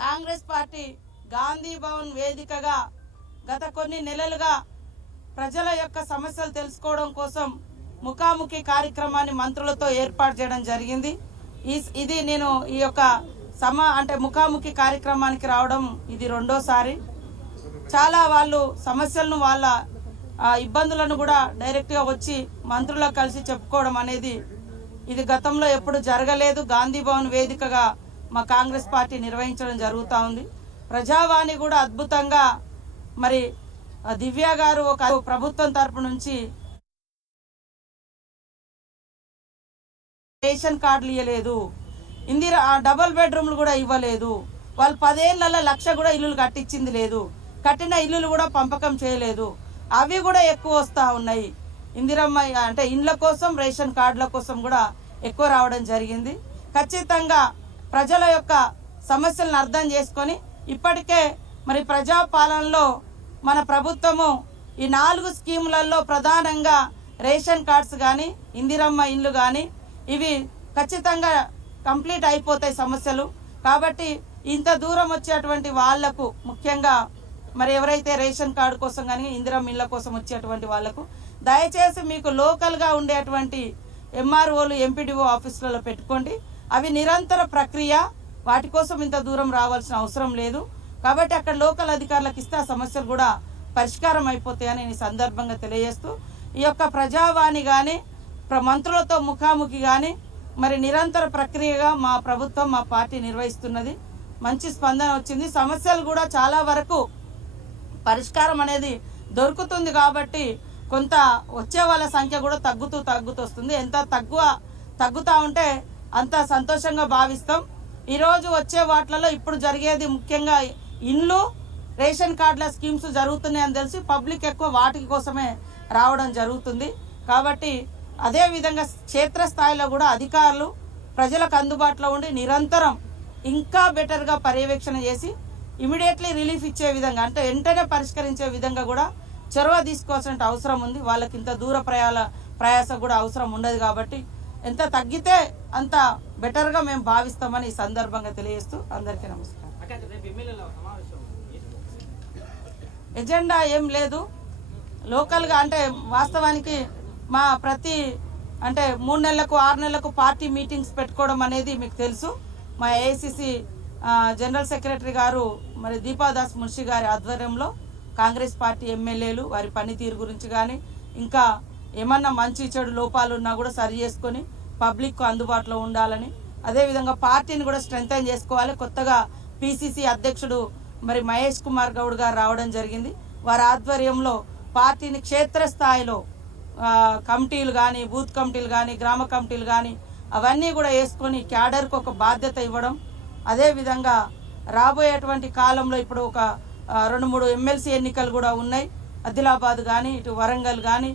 Congress party Gandhi Bhavan వేదికగా గత కొన్ని నెలలుగా ప్రజల యొక్క సమస్యలు తెలుసుకోవడం కోసం ముఖాముఖి కార్యక్రమాన్ని మంత్రులతో ఏర్పాటు చేయడం జరిగింది. ఇది నేను ఈ యొక్క ముఖాముఖి కార్యక్రమానికి రావడం ఇది రెండోసారి. చాలా వాళ్ళు సమస్యలను వాళ్ళ ఇబ్బందులను కూడా డైరెక్ట్గా వచ్చి మంత్రులకు కలిసి చెప్పుకోవడం అనేది ఇది గతంలో ఎప్పుడు జరగలేదు. గాంధీ భవన్ వేదికగా మా కాంగ్రెస్ పార్టీ నిర్వహించడం జరుగుతూ ఉంది. ప్రజావాణి కూడా అద్భుతంగా మరి దివ్య గారు ఒక ప్రభుత్వం తరపు నుంచి రేషన్ కార్డులు ఇవ్వలేదు, ఇందిరా డబుల్ బెడ్రూమ్లు కూడా ఇవ్వలేదు, వాళ్ళు 10 ఏళ్లలో 1 లక్ష కూడా ఇల్లులు కట్టించింది లేదు, కట్టిన ఇల్లులు కూడా పంపకం చేయలేదు, అవి కూడా ఎక్కువ వస్తూ ఉన్నాయి. ఇందిరమ్మ అంటే ఇండ్ల కోసం రేషన్ కార్డుల కోసం కూడా ఎక్కువ రావడం జరిగింది. ఖచ్చితంగా ప్రజల యొక్క సమస్యలను అర్థం చేసుకొని ఇప్పటికే మరి ప్రజాపాలనలో మన ప్రభుత్వము ఈ 4 స్కీములలో ప్రధానంగా రేషన్ కార్డ్స్ కానీ ఇందిరమ్మ ఇండ్లు కానీ ఇవి ఖచ్చితంగా కంప్లీట్ అయిపోతాయి సమస్యలు. కాబట్టి ఇంత దూరం వచ్చేటువంటి వాళ్లకు ముఖ్యంగా మరి ఎవరైతే రేషన్ కార్డు కోసం కానీ ఇందిరమ్మ ఇళ్ల కోసం వచ్చేటువంటి వాళ్లకు దయచేసి మీకు లోకల్గా ఉండేటువంటి ఎంఆర్ఓలు ఎంపీడీఓ ఆఫీసులలో పెట్టుకోండి. అవి నిరంతర ప్రక్రియ, వాటి కోసం ఇంత దూరం రావాల్సిన అవసరం లేదు. కాబట్టి అక్కడ లోకల్ అధికారులకు ఇస్తే ఆ సమస్యలు కూడా పరిష్కారం అయిపోతాయని నేను సందర్భంగా తెలియజేస్తూ ఈ యొక్క ప్రజావాణి కానీ మంత్రులతో ముఖాముఖి కానీ మరి నిరంతర ప్రక్రియగా మా ప్రభుత్వం మా పార్టీ నిర్వహిస్తున్నది. మంచి స్పందన వచ్చింది. సమస్యలు కూడా చాలా వరకు పరిష్కారం అనేది దొరుకుతుంది. కాబట్టి కొంత వచ్చే వాళ్ళ సంఖ్య కూడా తగ్గుతూ వస్తుంది. ఎంత తగ్గుతూ ఉంటే అంత సంతోషంగా భావిస్తాం. ఈరోజు వచ్చే వాటిలలో ఇప్పుడు జరిగేది ముఖ్యంగా ఇండ్లు రేషన్ కార్డుల స్కీమ్స్ జరుగుతున్నాయని తెలిసి పబ్లిక్ ఎక్కువ వాటి కోసమే రావడం జరుగుతుంది. కాబట్టి అదేవిధంగా క్షేత్రస్థాయిలో కూడా అధికారులు ప్రజలకు అందుబాటులో ఉండి నిరంతరం ఇంకా బెటర్గా పర్యవేక్షణ చేసి ఇమీడియట్లీ రిలీఫ్ ఇచ్చే విధంగా అంటే వెంటనే పరిష్కరించే విధంగా కూడా చొరవ తీసుకోవాల్సిన అవసరం ఉంది. వాళ్ళకి ఇంత దూర ప్రయాస కూడా అవసరం ఉండదు. కాబట్టి ఎంత తగ్గితే అంత బెటర్గా మేము భావిస్తామని ఈ సందర్భంగా తెలియజేస్తూ అందరికీ నమస్కారం. ఎజెండా ఏం లేదు. లోకల్గా అంటే వాస్తవానికి మా ప్రతి 3 నెలలకు 6 నెలలకు పార్టీ మీటింగ్స్ పెట్టుకోవడం అనేది మీకు తెలుసు. మా ఏఐసిసి జనరల్ సెక్రటరీ గారు మరి దీపాదాస్ మున్షి గారి ఆధ్వర్యంలో కాంగ్రెస్ పార్టీ ఎమ్మెల్యేలు వారి పనితీరు గురించి కానీ ఇంకా ఏమన్నా మంచి చెడు లోపాలు ఉన్నా కూడా సరి చేసుకొని పబ్లిక్కు అందుబాటులో ఉండాలని, అదేవిధంగా పార్టీని కూడా స్ట్రెంథెన్ చేసుకోవాలి. కొత్తగా పిసిసి అధ్యక్షుడు మరి మహేష్ కుమార్ గౌడ్ గారు రావడం జరిగింది. వారి ఆధ్వర్యంలో పార్టీని క్షేత్రస్థాయిలో కమిటీలు కానీ బూత్ కమిటీలు కానీ గ్రామ కమిటీలు కానీ అవన్నీ కూడా వేసుకొని క్యాడర్కు ఒక బాధ్యత ఇవ్వడం, అదేవిధంగా రాబోయేటువంటి కాలంలో ఇప్పుడు ఒక 2-3 ఎమ్మెల్సీ ఎన్నికలు కూడా ఉన్నాయి. ఆదిలాబాద్ కానీ ఇటు వరంగల్ కానీ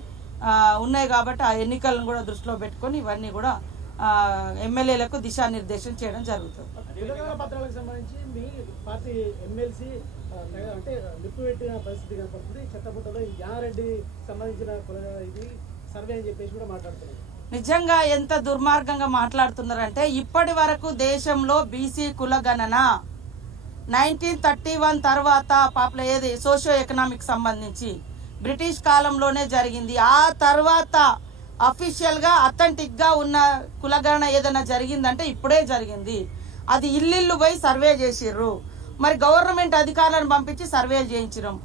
ఉన్నాయి. కాబట్టి ఆ ఎన్నికలను కూడా దృష్టిలో పెట్టుకొని ఇవన్నీ కూడా ఎమ్మెల్యేలకు దిశానిర్దేశం చేయడం జరుగుతుంది. నిజంగా ఎంత దుర్మార్గంగా మాట్లాడుతున్నారంటే ఇప్పటి వరకు దేశంలో బీసీ కులగణన 1931 తర్వాత పాపల ఏది సోషియో ఎకనామిక్ సంబంధించి బ్రిటిష్ కాలంలోనే జరిగింది. ఆ తర్వాత అఫీషియల్గా అథెంటిక్గా ఉన్న కులగణన ఏదైనా జరిగిందంటే ఇప్పుడే జరిగింది. అది ఇల్లు పోయి సర్వే చేసిర్రు. మరి గవర్నమెంట్ అధికారులను పంపించి సర్వేలు చేయించడం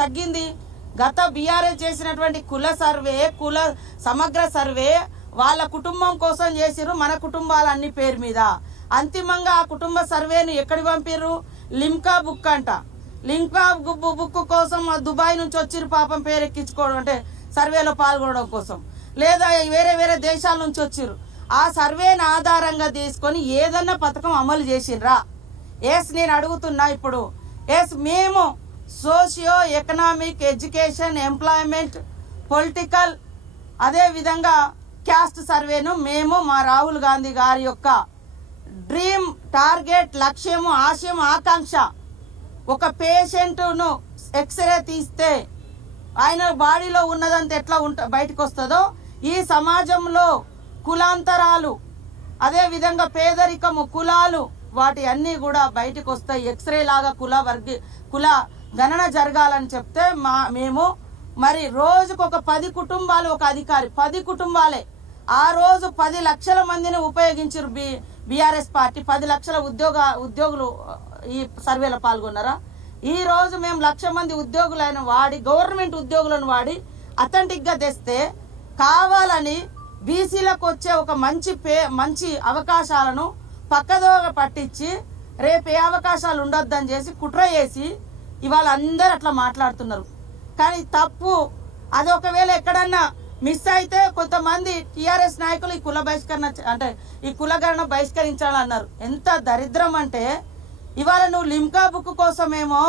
తగ్గింది. గత బీఆర్ఎస్ చేసినటువంటి కుల సర్వే కుల సమగ్ర సర్వే వాళ్ళ కుటుంబం కోసం చేసిర్రు, మన కుటుంబాలన్ని పేరు మీద. అంతిమంగా ఆ కుటుంబ సర్వేను ఎక్కడికి పంపిర్రు? లిమ్కా బుక్ అంట. లిమ్కా బుక్ కోసం దుబాయ్ నుంచి వచ్చిర్రు పాపం పేరు ఎక్కించుకోవడం అంటే సర్వేలో పాల్గొనడం కోసం, లేదా వేరే దేశాల నుంచి వచ్చిర్రు. ఆ సర్వేను ఆధారంగా తీసుకొని ఏదన్నా పథకం అమలు చేసిండ్రా? నేను అడుగుతున్నా ఇప్పుడు. మేము socio economic education employment political అదేవిధంగా క్యాస్ట్ సర్వేను మేము మా రాహుల్ గాంధీ గారి యొక్క డ్రీమ్ టార్గెట్ లక్ష్యము ఆశయం ఆకాంక్ష. ఒక పేషెంట్ను ఎక్స్రే తీస్తే ఆయన బాడీలో ఉన్నదంతా ఎట్లా బయటకు వస్తుందో ఈ సమాజంలో కులాంతరాలు అదేవిధంగా పేదరికము కులాలు వాటి అన్నీ కూడా బయటకు వస్తాయి. ఎక్స్రే లాగా కుల గణన జరగాలని చెప్తే మేము మరి రోజుకు ఒక 10 కుటుంబాలు, ఒక అధికారి 10 కుటుంబాలే ఆ రోజు 10 లక్షల మందిని ఉపయోగించారు. బీఆర్ఎస్ పార్టీ 10 లక్షల ఉద్యోగులు ఈ సర్వేలో పాల్గొన్నారా? ఈ రోజు మేము 1,00,000 మంది ఉద్యోగులను వాడి, గవర్నమెంట్ ఉద్యోగులను వాడి అథెంటిక్గా తెస్తే కావాలని బీసీలకు వచ్చే ఒక మంచి అవకాశాలను పక్కదోవ పట్టించి రేపు ఏ అవకాశాలు ఉండొద్దని చేసి కుట్ర చేసి ఇవాళ అందరు అట్లా మాట్లాడుతున్నారు. కానీ తప్పు. అది ఒకవేళ ఎక్కడన్నా మిస్ అయితే కొంతమంది టీఆర్ఎస్ నాయకులు ఈ కుల బహిష్కరణ అంటే ఈ కులగణన బహిష్కరించాలన్నారు. ఎంత దరిద్రం అంటే ఇవాళ నువ్వు లిమ్కా బుక్ కోసమేమో